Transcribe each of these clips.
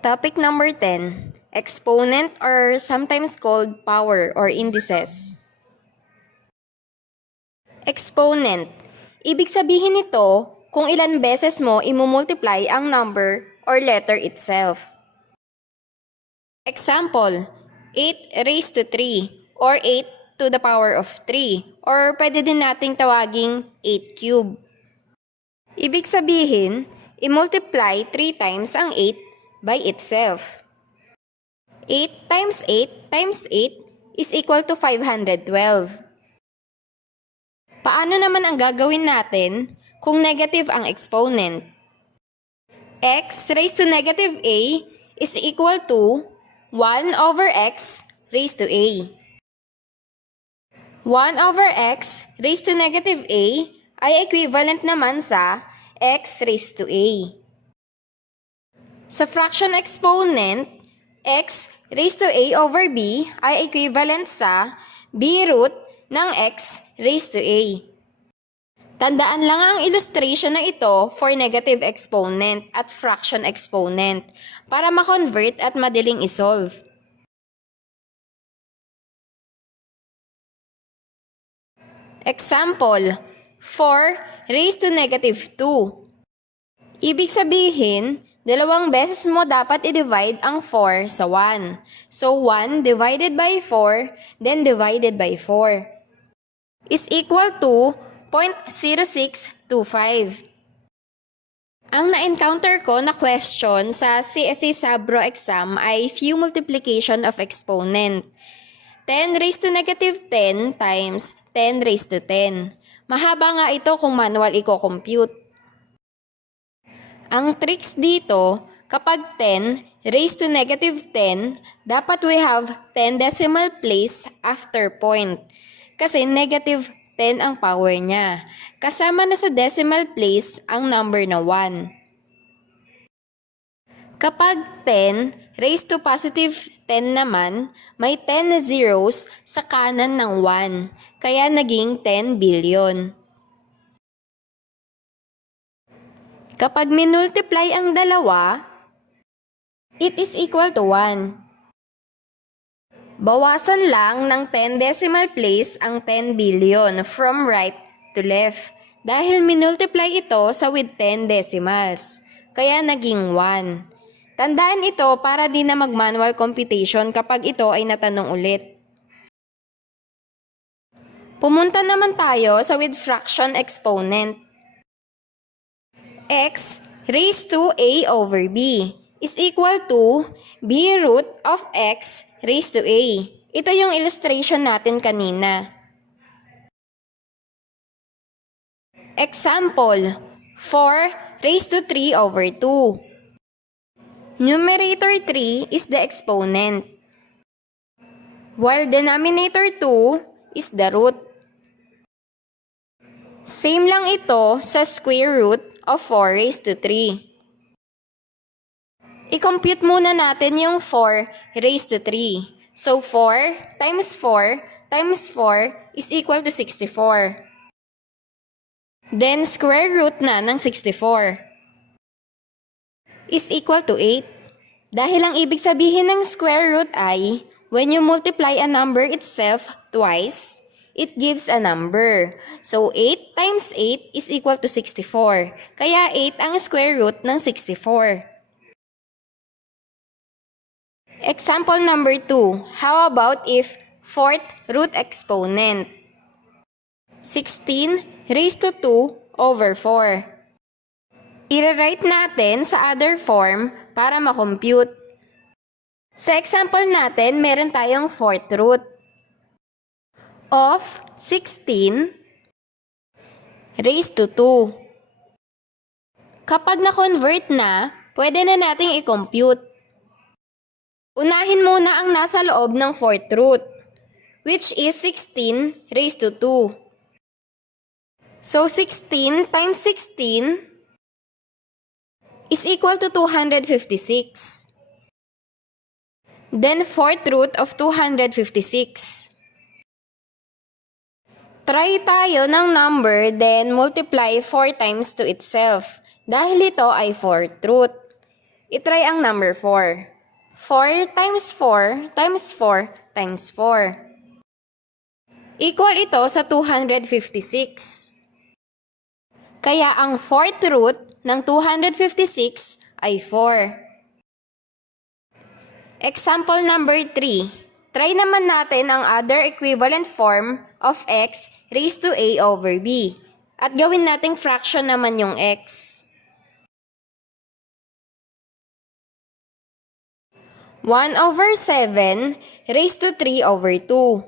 Topic number 10, exponent or sometimes called power or indices. Exponent. Ibig sabihin nito kung ilan beses mo imumultiply ang number or letter itself. Example, 8 raised to 3 or 8 to the power of 3 or pwede din nating tawaging 8 cube. Ibig sabihin, i-multiply 3 times ang 8 by itself. 8 times 8 times 8 is equal to 512. Paano naman ang gagawin natin kung negative ang exponent? X raised to negative a is equal to 1 over x raised to a. 1 over x raised to negative a ay equivalent naman sa x raised to a. Sa fraction exponent, x raised to a over b ay equivalent sa b root ng x raised to a. Tandaan lang ang illustration na ito for negative exponent at fraction exponent para ma-convert at madaling isolve. Example, 4 raised to negative 2. Ibig sabihin, dalawang beses mo dapat i-divide ang 4 sa 1. So 1 divided by 4, then divided by 4 is equal to 0.0625. Ang na-encounter ko na question sa CSE Sabro exam ay few multiplication of exponent. 10 raised to negative 10 times 10 raised to 10. Mahaba nga ito kung manual i-compute. Ang tricks dito, kapag 10 raised to negative 10, dapat we have 10 decimal place after point. Kasi negative 10 ang power niya. Kasama na sa decimal place ang number na 1. Kapag 10 raised to positive 10 naman, may 10 na zeros sa kanan ng 1. Kaya naging 10 billion. Kapag minultiply ang dalawa, it is equal to 1. Bawasan lang ng 10 decimal place ang 10 billion from right to left dahil minultiply ito sa with 10 decimals. Kaya naging 1. Tandaan ito para di na mag-manual computation kapag ito ay natanong ulit. Pumunta naman tayo sa with fraction exponent. X raised to a over b is equal to b root of x raised to a. Ito yung illustration natin kanina. Example, 4 raised to 3 over 2. Numerator 3 is the exponent, while denominator 2 is the root. Same lang ito sa square root of 4 raised to 3. I-compute muna natin yung 4 raised to 3. So 4 times 4 times 4 is equal to 64. Then square root na ng 64 is equal to 8. Dahil ang ibig sabihin ng square root ay when you multiply a number itself twice, it gives a number. So 8 times 8 is equal to 64. Kaya 8 ang square root ng 64. Example number 2. How about if fourth root exponent? 16 raised to 2 over 4. I-write natin sa other form para ma-compute. Sa example natin, meron tayong fourth root of 16 raised to 2. Kapag na-convert na, pwede na nating i-compute. Unahin muna ang nasa loob ng fourth root, which is 16 raised to 2. So 16 times 16 is equal to 256. Then fourth root of 256. Try tayo ng number then multiply 4 times to itself dahil ito ay fourth root. itry ang number 4. 4 times 4 times 4 times 4. Equal ito sa 256. Kaya ang fourth root ng 256 ay 4. Example number 3. Try naman natin ang other equivalent form of x raised to a over b. At gawin nating fraction naman yung x. 1 over 7 raised to 3 over 2.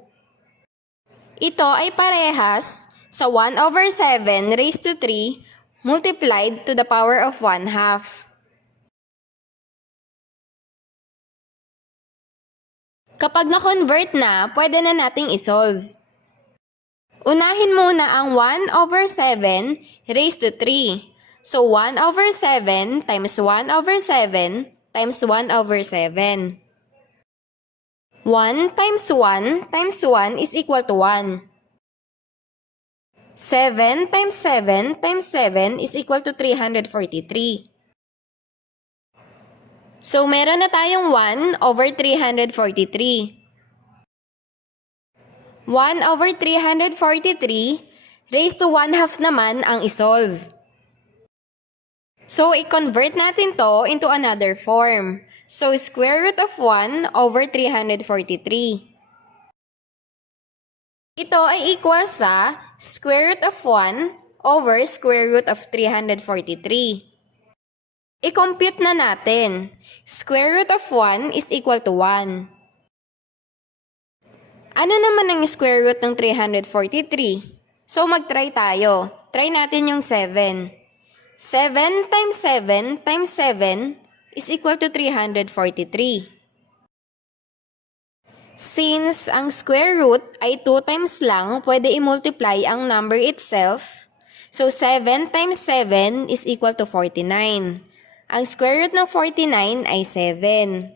Ito ay parehas sa 1 over 7 raised to 3 multiplied to the power of 1/2. Kapag na-convert na, pwede na nating isolve. Unahin muna ang 1 over 7 raised to 3. So 1 over 7 times 1 over 7 times 1 over 7. 1 times 1 times 1 is equal to 1. 7 times 7 times 7 is equal to 343. So meron na tayong 1 over 343. 1 over 343 raised to 1/2 naman ang isolve. So, i-convert natin to into another form. So, square root of 1 over 343. Ito ay equal sa square root of 1 over square root of 343. I-compute na natin. Square root of 1 is equal to 1. Ano naman ang square root ng 343? So, mag-try tayo. Try natin yung 7. 7 times 7 times 7 is equal to 343. Since ang square root ay 2 times lang, pwede i-multiply ang number itself. So, 7 times 7 is equal to 49. Ang square root ng 49 ay 7.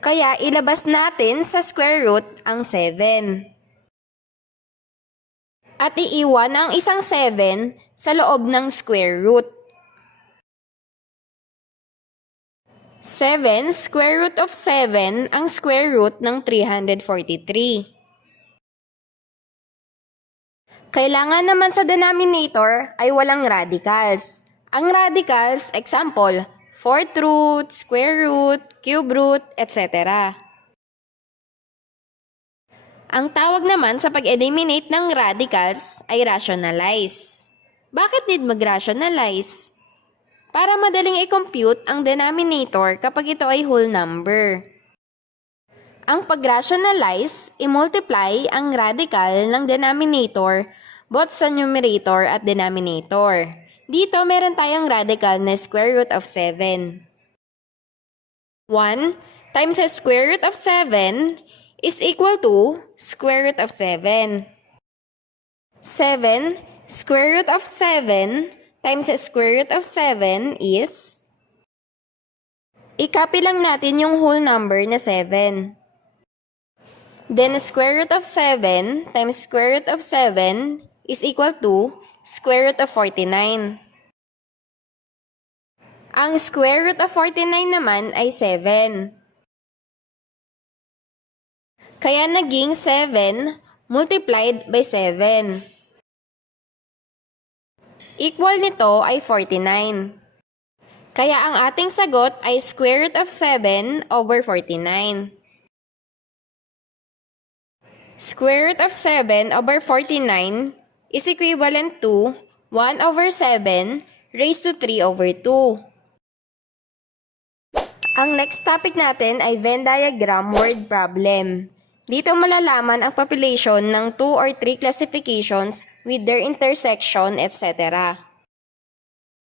Kaya, ilabas natin sa square root ang 7. At iiwan ang isang 7 sa loob ng square root. 7 square root of 7 ang square root ng 343. Kailangan naman sa denominator ay walang radicals. Ang radicals, example, fourth root, square root, cube root, etc. Ang tawag naman sa pag-eliminate ng radicals ay rationalize. Bakit need mag-rationalize? Para madaling i-compute ang denominator kapag ito ay whole number. Ang pag-rationalize, i-multiply ang radical ng denominator both sa numerator at denominator. Dito meron tayong radical na square root of 7. 1 times the square root of 7 is equal to square root of 7. 7 square root of 7 times the square root of 7 is, i-copy lang natin yung whole number na 7. Then square root of 7 times square root of 7 is equal to square root of 49. Ang square root of 49 naman ay 7. Kaya naging 7 multiplied by 7. Equal nito ay 49. Kaya ang ating sagot ay square root of 7 over 49. Square root of 7 over 49 is equivalent to 1 over 7 raised to 3 over 2. Ang next topic natin ay Venn diagram word problem. Dito malalaman ang population ng 2 or 3 classifications with their intersection, etc.